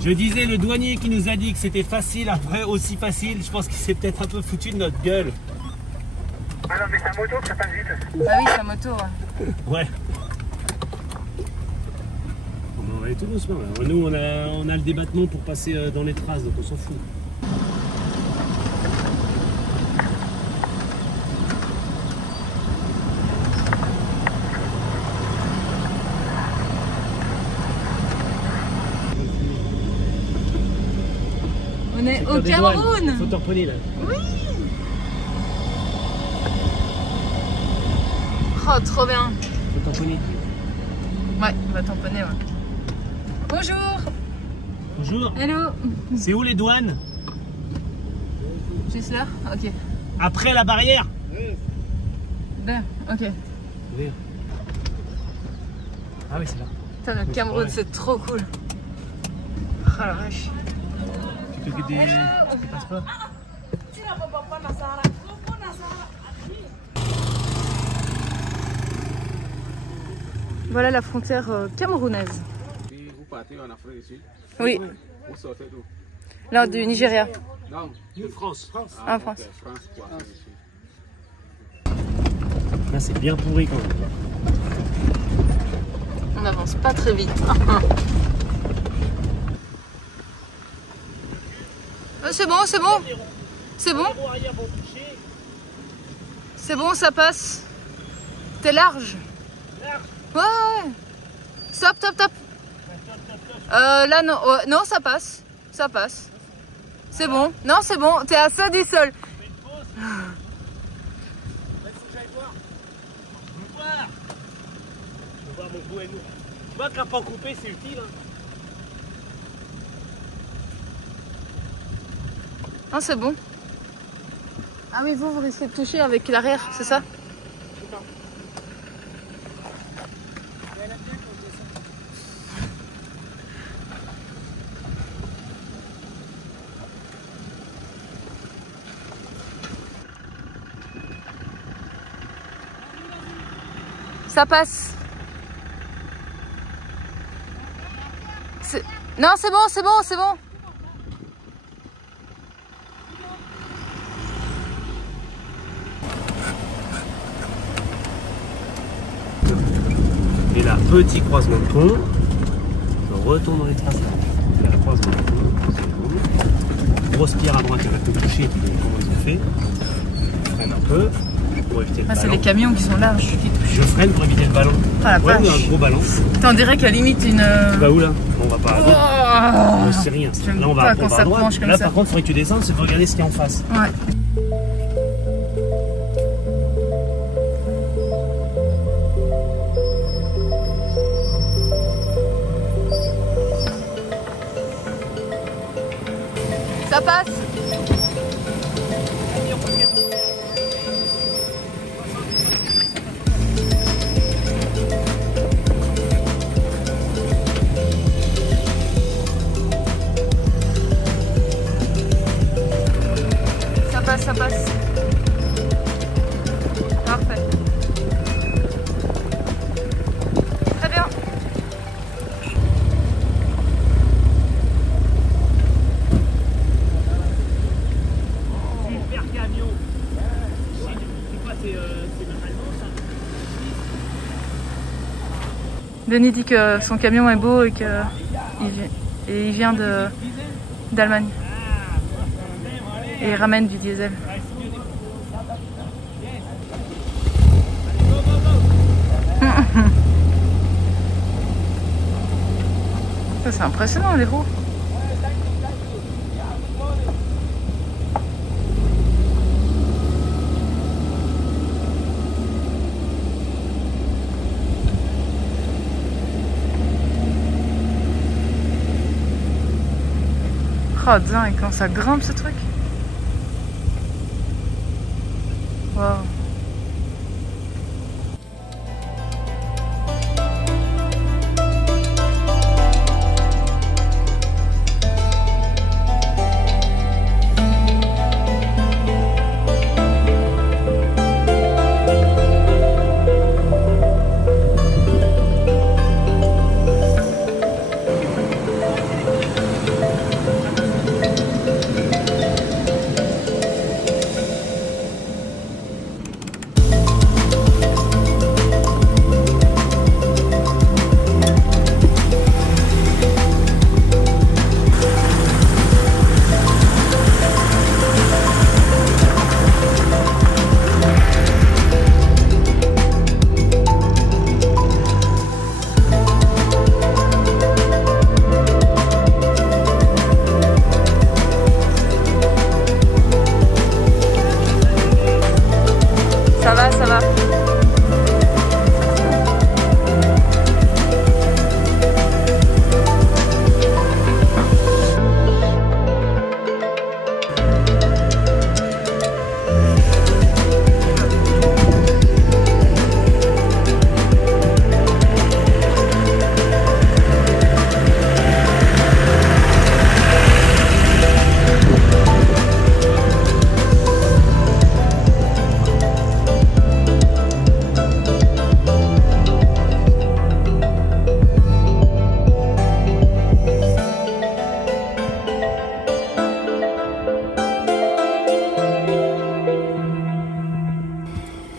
Je disais, le douanier qui nous a dit que c'était facile, après aussi facile, je pense qu'il s'est peut-être un peu foutu de notre gueule. Ah non, mais c'est un moto que ça passe vite. Bah oui, c'est un moto. Ouais. On va aller tout doucement là. Nous, on a le débattement pour passer dans les traces, donc on s'en fout. On est au Cameroun. Faut tamponner là. Oui. Oh, trop bien. Faut tamponner. Ouais, on va tamponner, ouais. Bonjour. Bonjour. Hello. C'est où les douanes? Juste là? Ok. Après la barrière? Ben, ok. Oui. Ah oui, c'est là. Putain, le Cameroun, ouais. c'est trop cool. Ah la vache. Tu t'occupes des passeports? Voilà la frontière camerounaise. Vous partez en Afrique ici? Oui, Vous sortez d'où? là du Nigeria. Non, De France. En France. ok, France pour arriver ici. Là, c'est bien pourri quand même. On n'avance pas très vite. C'est bon, c'est bon. C'est bon. C'est bon, ça passe. T'es large. Ouais, ouais. Stop, stop, stop. Là, non. Ouais, non, ça passe. Ça passe. C'est bon. Non, c'est bon. T'es à ça du sol. Mon goût est lourd. Tu vois qu'un pan coupé c'est utile. Hein. Non, c'est bon. Ah oui, vous risquez de toucher avec l'arrière, c'est ça? Ça passe. Non, c'est bon, c'est bon, c'est bon. Et là, petit croisement de pont. Je retourne dans les traces là. Et là, croisement de pont, c'est bon. Grosse pierre à droite qui va te toucher, comment ils ont fait. Je freine un peu pour éviter le Ah, c'est ballon. les camions qui sont larges qui touchent. Je freine pour éviter le ballon. Ah, la Ouais, vache. on a un gros ballon. On dirait qu'à limite une. Bah où là? On va pas à droite. Oh, C'est rien. j'aime Là, on pas va, quand on va ça à droite. penche comme Là, ça. par contre, il faudrait que tu descendes, c'est pour regarder ce qu'il y a en face. Ouais. Ça passe. Ça passe, ça passe. Parfait. Très bien. Super camion. C'est quoi? C'est allemand ça? Denis dit que son camion est beau et qu'il vient d'Allemagne. Et il ramène du diesel. Ça, c'est impressionnant les roues. Oh dingue, quand ça grimpe ce truc. Wow.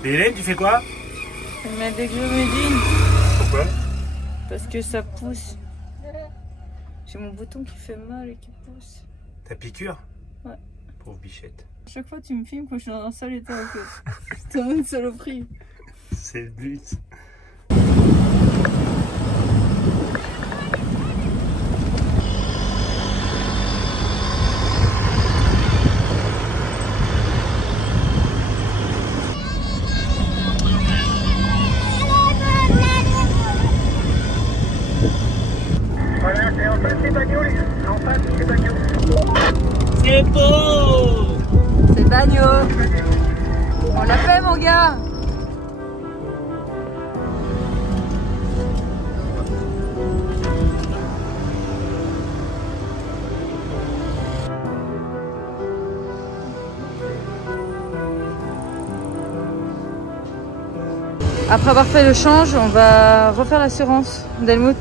Mais Hélène, tu fais quoi? Elle m'a dit que je médine. Pourquoi? Parce que ça pousse. J'ai mon bouton qui fait mal et qui pousse. Ta piqûre? Ouais. Pauvre bichette. À chaque fois tu me filmes quand je suis dans un sale état en fait. C'est vraiment une saloperie. C'est le but. Voilà, c'est en face des bagnoles. En face des bagnoles. C'est beau! C'est Bagno. On l'a fait mon gars. Après avoir fait le change, on va refaire l'assurance d'Helmut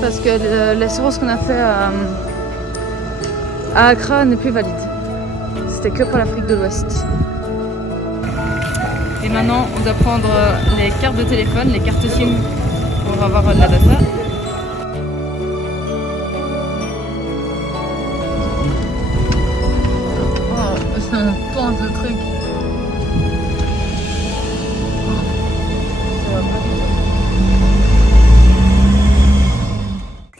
parce que l'assurance qu'on a fait à Accra n'est plus valide. C'était que pour l'Afrique de l'Ouest. Et maintenant, on doit prendre les cartes de téléphone, les cartes SIM pour avoir de la data. Oh, c'est un pente le truc.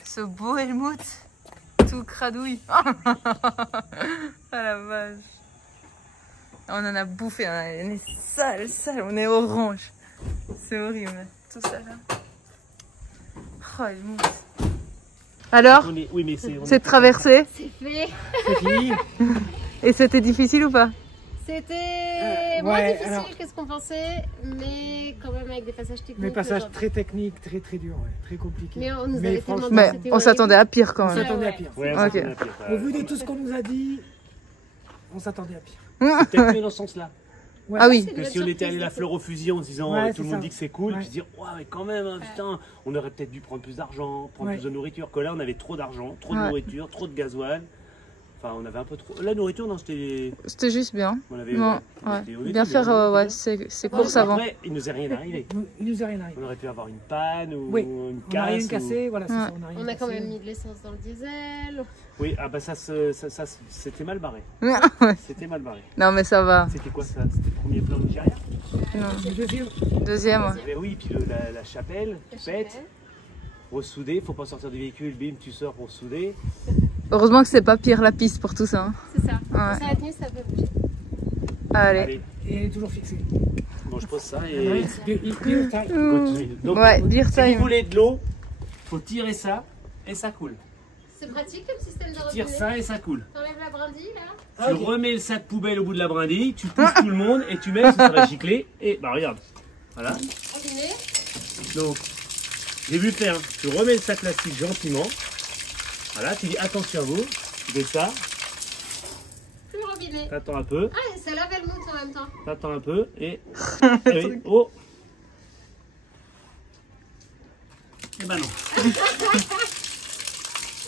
Ce beau Helmut, tout cradouille. Ah la vache. On en a bouffé, on est sale, on est orange. C'est horrible, tout ça là. Oh Helmut. Alors, Oui, mais c'est cette traversée, C'est fait. fini. et c'était difficile ou pas? C'était moins ouais, difficile alors- que ce qu'on pensait, mais quand même avec des passages techniques. Mais passage genre- très technique, très dur, ouais, très compliqué. Mais on nous Mais avait tellement franchement, dit Mais que c'était on s'attendait à pire quand on même. s'attendait à ouais. pire. Ouais, Ok. on s'attendait à pire. Au vu de tout ce qu'on nous a dit, on s'attendait à pire. Peut-être mieux dans ce sens-là. Ouais. Ah oui. C'est une Que bonne si on était allé surprise, la ça. fleur au fusil en se disant Ouais, tout le c'est monde ça. dit que c'est cool, Ouais. puis se dire ouais mais quand même hein, putain, on aurait peut-être dû prendre plus d'argent, prendre Ouais. plus de nourriture. Que là on avait trop d'argent, trop de Ouais. nourriture, trop de gasoil. Enfin on avait un peu trop. La nourriture non c'était. C'était juste bien. On avait. Non, on ouais. était- on était Bien faire bien. c'est Bon, courses avant. Après il nous est rien arrivé. Il nous est rien arrivé. On aurait pu avoir une panne ou Oui. une On n'a rien casse. cassé, voilà, c'est Ouais. ça. On a, rien On a quand cassé. même mis de l'essence dans le diesel. Oui ah bah ça c'était mal barré. Ouais. C'était mal barré. Non mais ça va. C'était quoi ça? C'était le premier plan nigérien? Non. Le deuxième, Deuxième, ouais. Eh oui puis la chapelle qui pète. Ressouder, faut pas sortir du véhicule, bim tu sors pour souder. Heureusement que c'est pas pire la piste pour tout ça. Hein. C'est ça. Ouais. Ça a tenu, ça peut bouger. Allez. Allez, et elle est toujours fixé. bon je pose ça Ah et. ouais, beer time. Continue. Donc, Ouais, beer si vous time. voulez de l'eau, faut tirer ça et ça coule. C'est pratique comme système de Tu tires robinet. ça et ça coule. T'enlèves la brindille là. Ah, Tu ok. remets le sac poubelle au bout de la brindille, tu pousses tout le monde et tu mets sur la giclée et bah regarde. Voilà. Robinet. Donc j'ai vu faire. Tu remets le sac plastique gentiment. Voilà, tu dis attention à vous. Tu fais ça, Plus le robinet. t'attends un peu, Ah, et ça lave le mousse en même temps. t'attends un peu et. et oui, oh. Et bah non.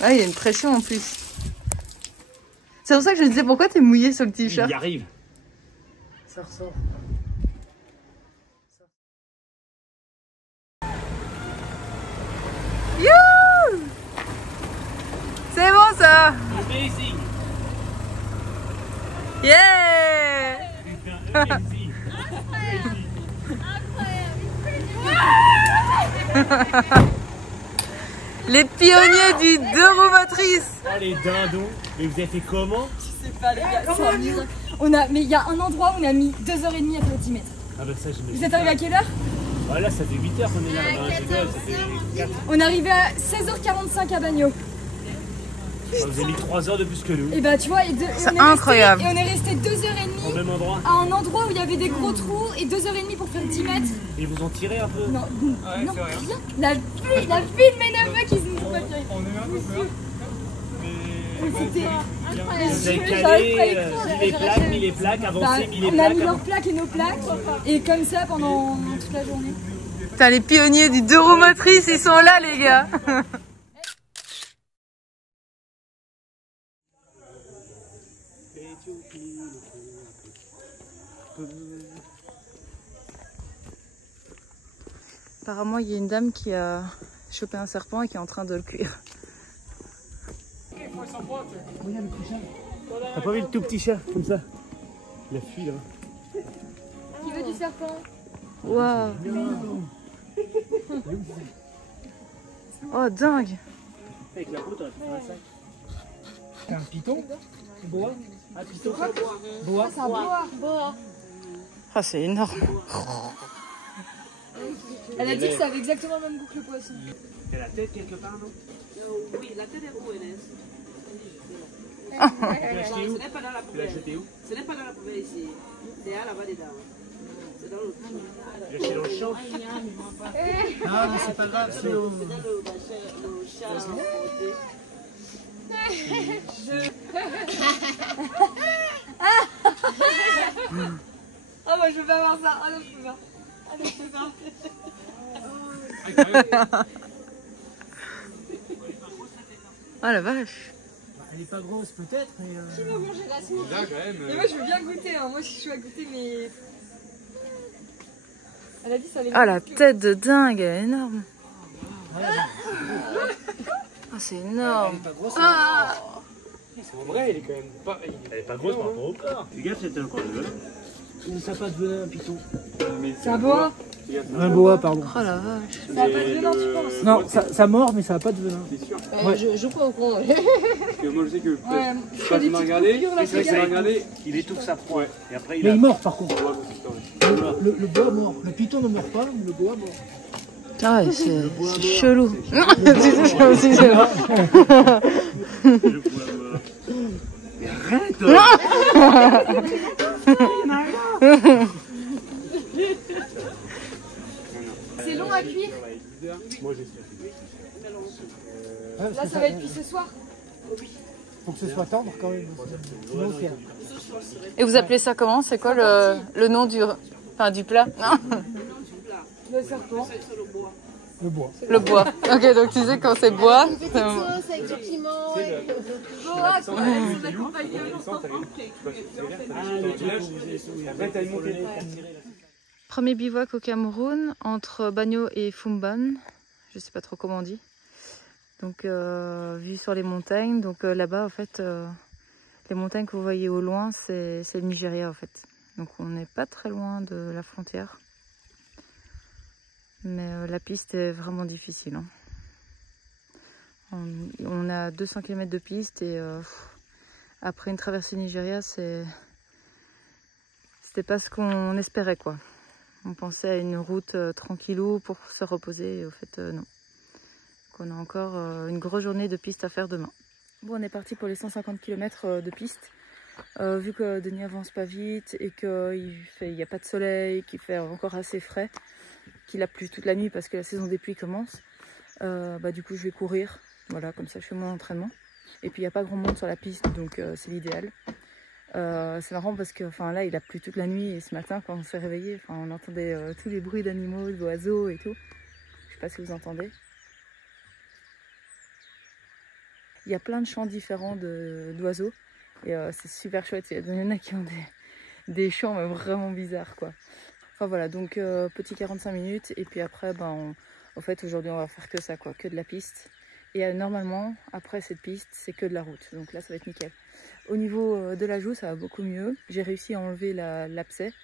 Ah, il y a une pression en plus. C'est pour ça que je me disais pourquoi t'es mouillé sur le Il t-shirt. y arrive. Ça ressort. Youhou! C'est bon ça. Amazing. Yeah! Putain, amazing. Les pionniers du deux roues motrices. Oh les dindons. Mais vous avez fait comment? Mais il y a un endroit où on a mis 2h30 à faire 10 mètres. Ah bah ça je me Vous êtes arrivé à quelle heure? Ah là ça fait 8 heures qu'on est là, non, je rigole, ça fait 4. On est arrivé à 16h45 à Bagno. Ça vous avez mis 3 heures de plus que nous. Et bah tu vois, C'est incroyable. Et on est resté Au 2h30 même endroit. à un endroit où il y avait des gros trous et 2h30 pour faire 10 mètres. Ils vous ont tiré un peu. Non, non, rien. La pluie de mes neveux qui se nous ont pas tiré. C'était Vous avez J'arrive calé, pas à écrire, mis les plaques, bah, avancé, mis les on a plaques. mis leurs plaques et nos plaques. Et comme ça pendant toute la journée. Putain, les pionniers du deux roues motrices, ils sont là, les gars. Apparemment, il y a une dame qui a chopé un serpent et qui est en train de le cuire. T'as pas vu le tout petit chat comme ça? Il a fui là. Qui veut du serpent? Waouh! Oh dingue! Avec la route, on a fait un sac. C'est un python? Boa? Ah, plutôt Boa? C'est un boa. Ah, c'est énorme! Elle a dit que ça avait exactement le même goût que le poisson. Il y a la tête quelque part, non? Oui, la tête est rouennaise. Tu l'as acheté où? Ce n'est pas dans la Tu l'as poubelle. acheté où? Ce n'est pas dans la poubelle ici. C'est là-bas dedans. C'est dans l'autre. Tu l'as acheté dans le champ? Ah, mais c'est pas grave, c'est au... C'est dans le chat à emporter. Ah bah je veux pas voir ça. Ah non, je peux pas. Ah non, je peux pas. Ah la vache! Elle est pas grosse peut-être, mais... Qui veut manger la soupe? Là, quand même. Mais moi je veux bien goûter, hein. Moi je suis chaud à goûter, mais... Elle a dit ça allait... Ah la tête de dingue, elle est énorme! Ah c'est énorme! pas grosse. En vrai, il est quand même pas. Elle est pas grosse par rapport au corps. Fais gaffe, c'était encore le Ça n'a pas de venin, un python. C'est un boa? Un boa, pardon. Oh la vache! Ça a pas de venin, tu penses? Non, ça mord, mais ça n'a pas de venin. C'est sûr. Ouais. Je crois au con. Parce que moi, je sais que. Ouais, Quand il m'a regardé, C'est vrai que il m'a regardé. il étouffe sa proie. Et après, il Mais a... il mord par contre. Ouais, c'est ça, ouais. Le boa mord. Le python ne mord pas, mais le boa mord. Ah ouais, c'est chelou! C'est ça aussi, c'est vrai. Le bois mort. Mais arrête! c'est long à cuire. Moi, j'ai fait. Là ça va être cuit ce soir. Faut que ce soit tendre quand même. Sinon, c'est... Et vous appelez ça comment? C'est quoi le nom du plat? Non? Le serpent. Le bois. Le bois. Ok, donc tu sais quand c'est bois. Une petite sauce avec du piment. Boa, qu'on accompagne. Après, t'as une montée. Premier bivouac au Cameroun, entre Bagno et Fumban. Je sais pas trop comment on dit. Donc, vue sur les montagnes. Donc là-bas, en fait, les montagnes que vous voyez au loin, c'est le Nigeria, en fait. Donc on n'est pas très loin de la frontière. Mais la piste est vraiment difficile. Hein. On a 200 km de piste et après une traversée du Nigeria, c'était pas ce qu'on espérait, quoi. On pensait à une route tranquillou pour se reposer et au fait non. Donc on a encore une grosse journée de piste à faire demain. Bon, on est parti pour les 150 km de piste. Vu que Denis avance pas vite et qu'il n'y a pas de soleil, qu'il fait encore assez frais, qu'il a plu toute la nuit parce que la saison des pluies commence, du coup je vais courir, voilà, comme ça je fais mon entraînement. Et puis il n'y a pas grand monde sur la piste, donc c'est l'idéal. C'est marrant parce que là il a plu toute la nuit et ce matin quand on s'est réveillé, on entendait tous les bruits d'animaux, d'oiseaux et tout. Je sais pas si vous entendez. Il y a plein de chants différents d'oiseaux et c'est super chouette. Il y en a qui ont des chants mais vraiment bizarres, quoi. Enfin voilà, donc petit 45 minutes et puis après en fait aujourd'hui on va faire que ça, quoi, que de la piste. Et normalement après cette piste c'est que de la route, donc là ça va être nickel. Au niveau de la joue ça va beaucoup mieux, j'ai réussi à enlever l'abcès,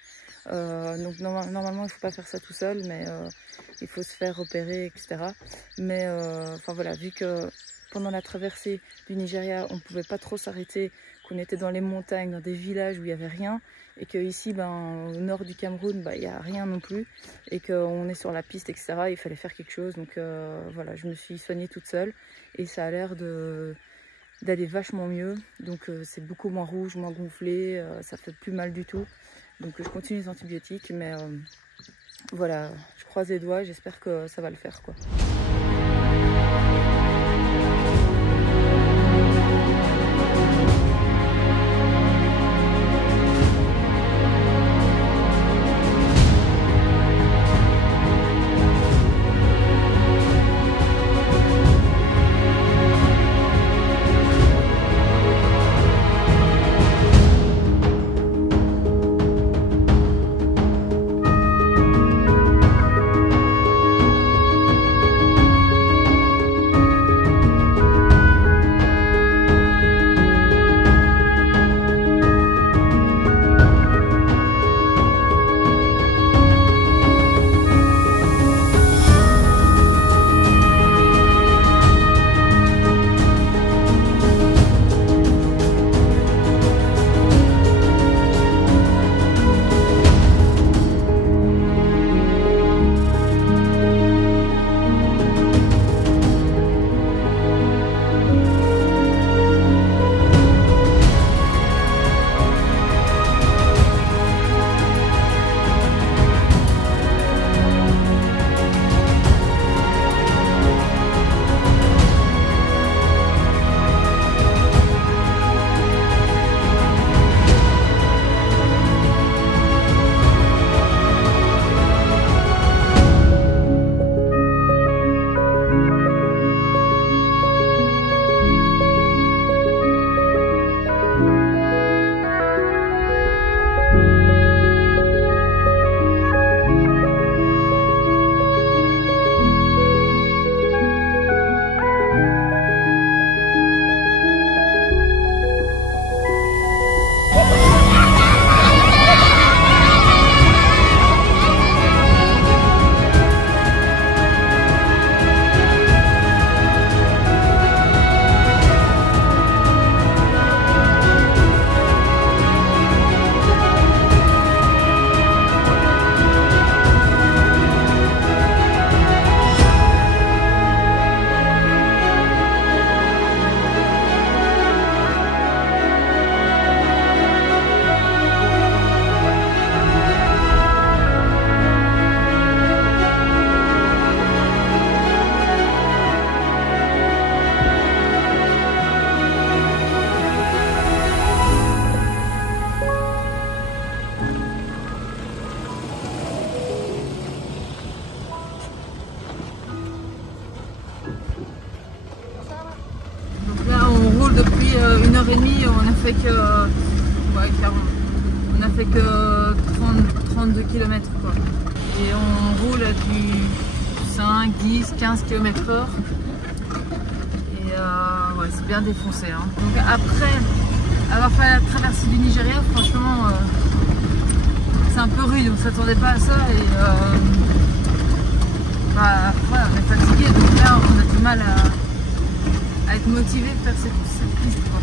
donc normalement il ne faut pas faire ça tout seul, mais il faut se faire opérer, etc. Mais voilà, vu que pendant la traversée du Nigeria on ne pouvait pas trop s'arrêter, qu'on était dans les montagnes, dans des villages où il n'y avait rien, et qu'ici, au nord du Cameroun, il n'y a rien non plus, et qu'on est sur la piste, etc. Il fallait faire quelque chose, donc voilà, je me suis soignée toute seule, et ça a l'air d'aller vachement mieux, donc c'est beaucoup moins rouge, moins gonflé, ça fait plus mal du tout, donc je continue les antibiotiques, mais voilà, je croise les doigts, j'espère que ça va le faire, quoi. 1h30, on a fait que... Ouais, 40. On a fait que 32 km quoi. Et on roule à du 5, 10, 15 km/h. Et ouais, c'est bien défoncé. Hein. Donc après avoir fait la traversée du Nigeria, franchement, c'est un peu rude. On s'attendait pas à ça. Et bah, ouais, on est fatigué. Donc là, on a du mal à être motivé de faire cette piste. Quoi.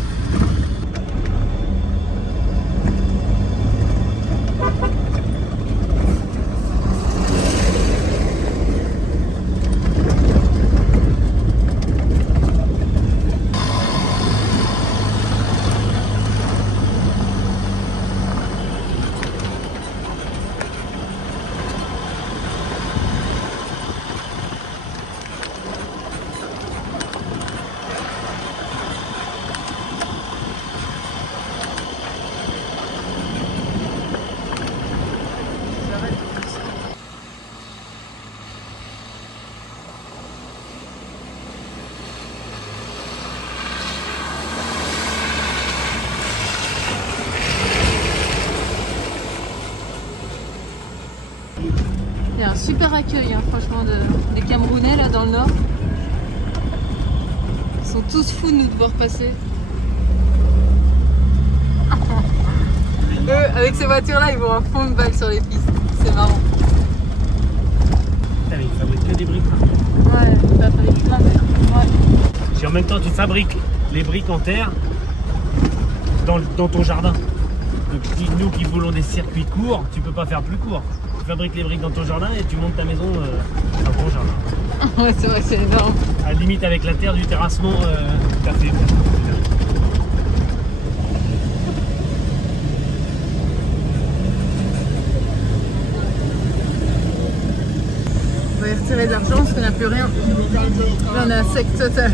Il y a un super accueil, hein, franchement, des Camerounais là dans le nord. Ils sont tous fous de nous devoir passer. Eux, avec ces voitures-là, ils vont à fond de balle sur les pistes. C'est marrant. Ils fabriquent que des briques. Ouais, ça fabrique plein de... Ouais. Si en même temps tu fabriques les briques en terre dans ton jardin. Donc nous qui voulons des circuits courts, tu peux pas faire plus court. Tu fabriques les briques dans ton jardin et tu montes ta maison dans ton jardin. Ouais, c'est vrai, c'est énorme. À la limite avec la terre du terrassement, tout à fait. On va y retirer de l'argent parce qu'on n'a plus rien. Là, on est à sec total.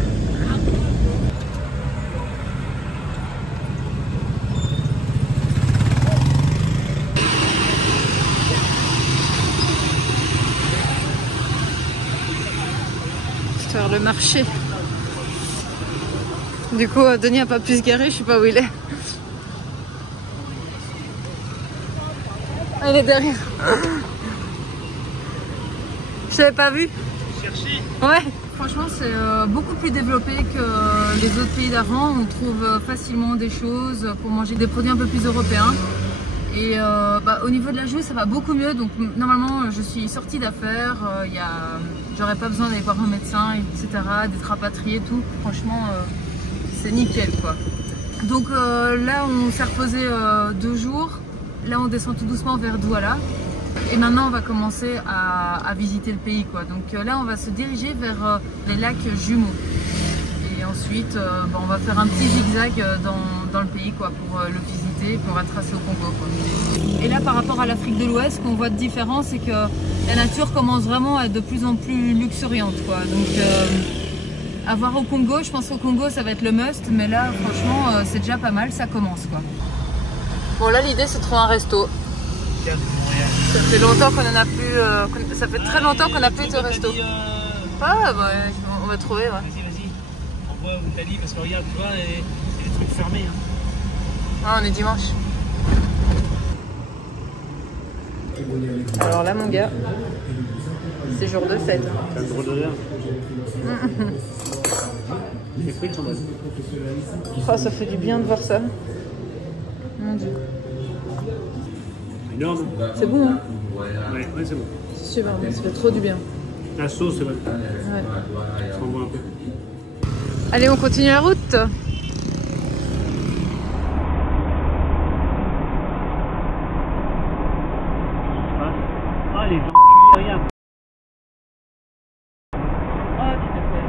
Faire le marché. Du coup, Denis n'a pas pu se garer, je sais pas où il est. Ah, il est derrière. Je l'avais pas vu. Chercher. Ouais. Franchement, c'est beaucoup plus développé que les autres pays d'avant. On trouve facilement des choses pour manger des produits un peu plus européens. Et bah, au niveau de la joue, ça va beaucoup mieux. Donc normalement, je suis sortie d'affaires. J'aurais pas besoin d'aller voir un médecin, etc., d'être rapatriée, tout. Franchement, c'est nickel, quoi. Donc là, on s'est reposé 2 jours. Là, on descend tout doucement vers Douala. Et maintenant, on va commencer à visiter le pays, quoi. Donc là, on va se diriger vers les lacs jumeaux. Et ensuite, bah, on va faire un petit zigzag dans le pays, quoi, pour le visiter. Et puis on va tracer au Congo, quoi. Et là, par rapport à l'Afrique de l'Ouest, ce qu'on voit de différent, c'est que la nature commence vraiment à être de plus en plus luxuriante, quoi. Donc, à voir au Congo, je pense qu'au Congo, ça va être le must. Mais là, franchement, c'est déjà pas mal, ça commence, quoi. Bon, là, l'idée, c'est de trouver un resto. Ça fait longtemps qu'on en a plus. Ça fait très longtemps qu'on n'a plus de resto. Ah, bah, on va trouver, ouais. Vas-y. On voit où t'as dit, parce que regarde, tu vois, c'est des trucs fermés. Hein. Ah, on est dimanche. Alors là, mon gars, c'est jour de fête. C'est un drôle d'odeur. Les fruits sont bonnes. Oh, ça fait du bien de voir ça. Mon Dieu. Énorme. C'est bon, hein? Ouais, c'est bon. C'est super bon, ça fait trop du bien. La sauce, c'est bonne. Ouais. Ça envoie un peu. Allez, on continue la route. Ah, les enculés, regarde. Oh, tu te fais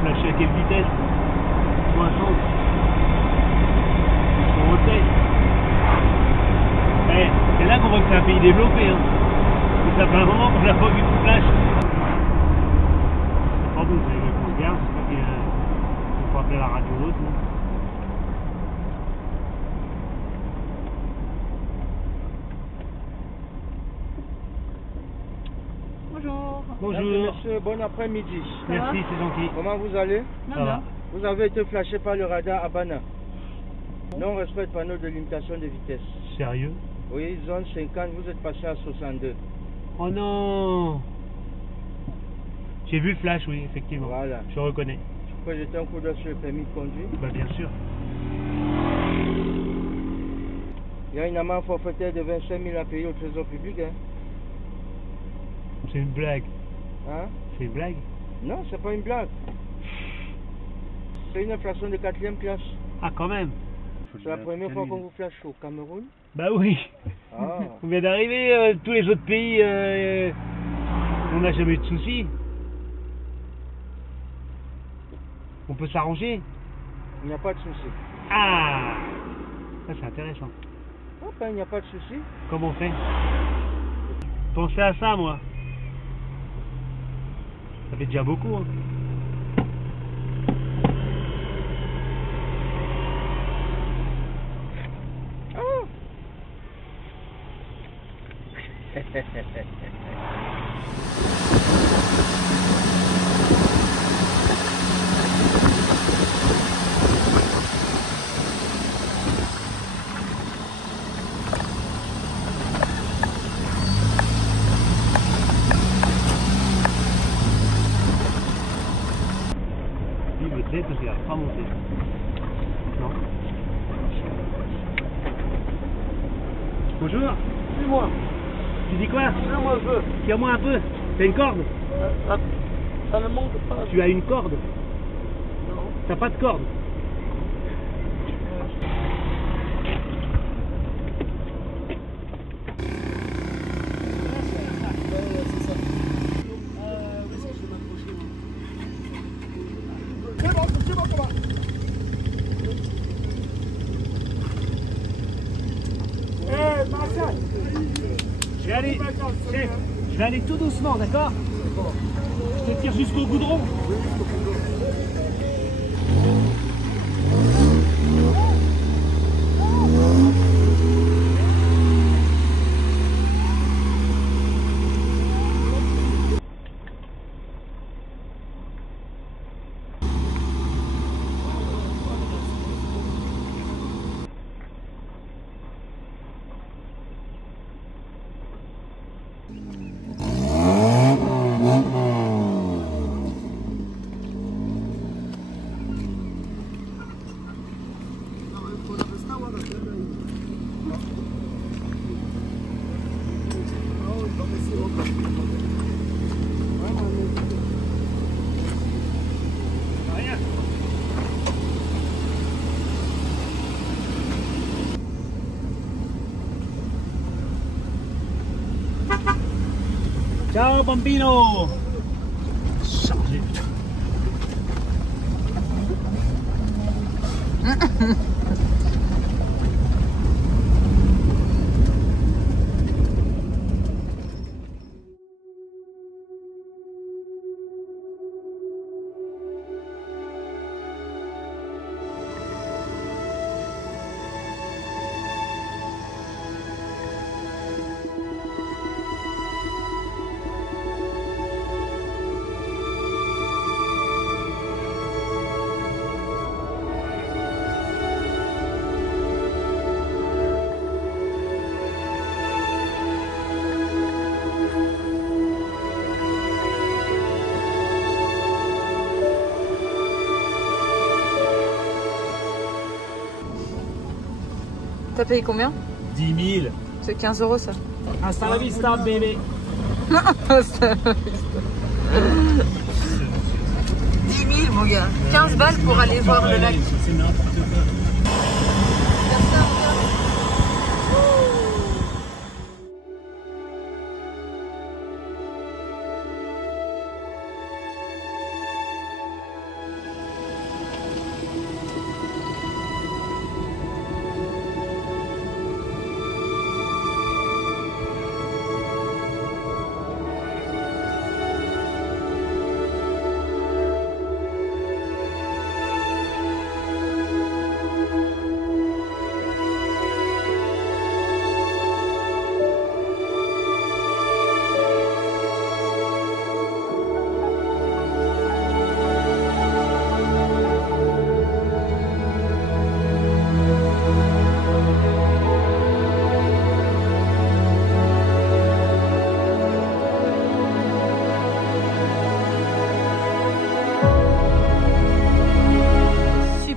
Flasher à quelle vitesse? 60. On retête. Eh, c'est là qu'on voit que c'est un pays développé. Hein. Ça fait un moment qu'on n'a pas vu de flash. Oh bon, c'est le regarde, c'est qu'il faut appeler la radio haute. Bonjour. Bonjour. Monsieur, bon après-midi. Merci, c'est gentil. Comment vous allez? Ça va. Vous avez été flashé par le radar à Bana. Non-respect de panneau de limitation de vitesse. Sérieux? Oui, zone 50, vous êtes passé à 62. Oh non! J'ai vu le flash, oui, effectivement. Voilà. Je reconnais. Tu peux jeter un coup d'œil sur le permis de conduire? Bah bien sûr. Il y a une amende forfaitaire de 25 000 à payer au trésor public. Hein? C'est une blague. Hein? C'est une blague? Non, c'est pas une blague. C'est une infraction de 4e classe. Ah, quand même. C'est la première fois qu'on vous flash au Cameroun? Bah oui. Ah. On vient d'arriver, tous les autres pays, on n'a jamais eu de soucis. On peut s'arranger. Il n'y a pas de souci. Ah, ça c'est intéressant. Ah ben, il n'y a pas de souci. Comment on fait? Pensez à ça, moi. Ça fait déjà beaucoup. Hein. Lui, il me plaît parce qu'il n'arrive pas à monter. Non. Bonjour. Dis-moi. Tu dis quoi? Moi, je veux. Tire-moi un peu. T'as une corde? Ça ne manque pas. Tu as une corde? Non. T'as pas de corde? Je vais aller, chef, je vais aller tout doucement, d'accord? Je te tire jusqu'au goudron. Rien. Ciao bambino. Chargé. T'as payé combien? 10 000. C'est 15 € ça. Hasta la vista, bébé. 10 000 mon gars. 15 balles pour aller voir le lac. C'est n'importe quoi.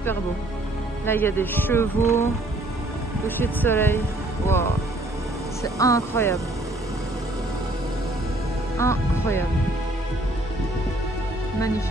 super beau. Là, il y a des chevaux, coucher de soleil. Wow, c'est incroyable. Incroyable. Magnifique.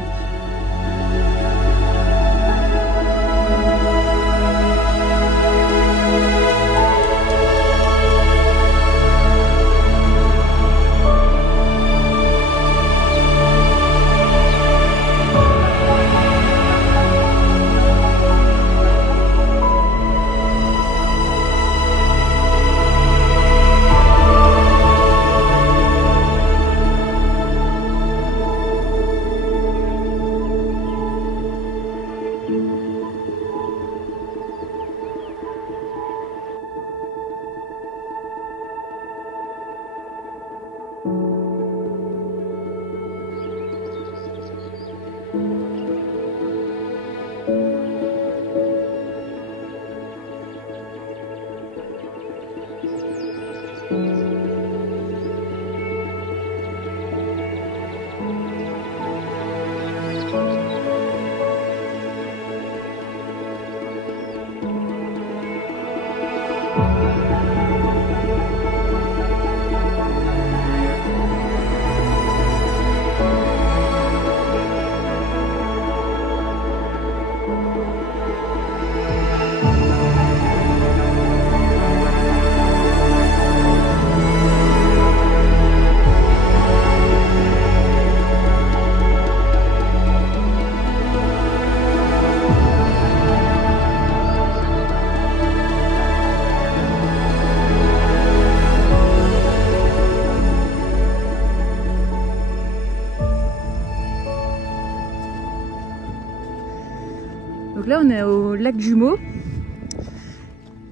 Donc là, on est au lac Jumeaux.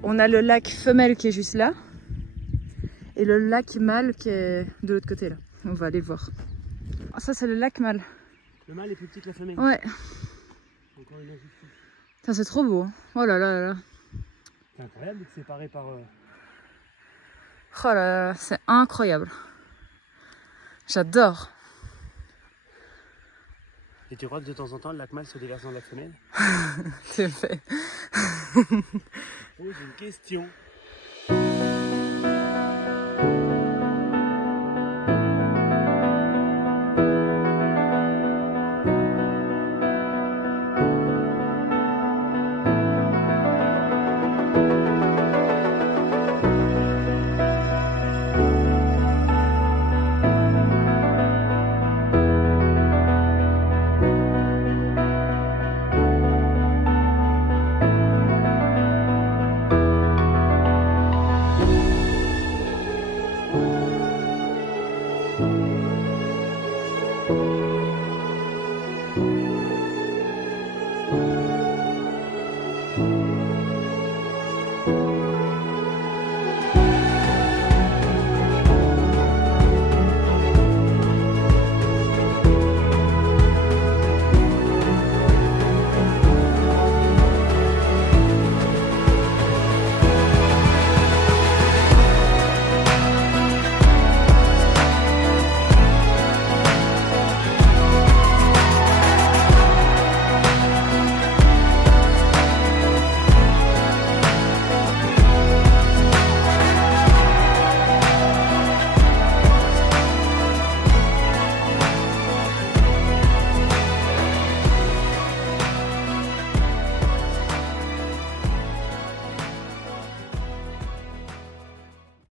On a le lac femelle qui est juste là. Et le lac mâle qui est de l'autre côté là. On va aller le voir. Ah, ça, c'est le lac mâle. Le mâle est plus petit que la femelle. Ouais. Encore une injustice. Ça, c'est trop beau. Hein. Oh là là là là. C'est incroyable d'être séparé par... Oh là là, c'est incroyable. J'adore. Et tu crois que de temps en temps, le lac mâle se déverse dans le lac femelle? C'est fait. Pose une question.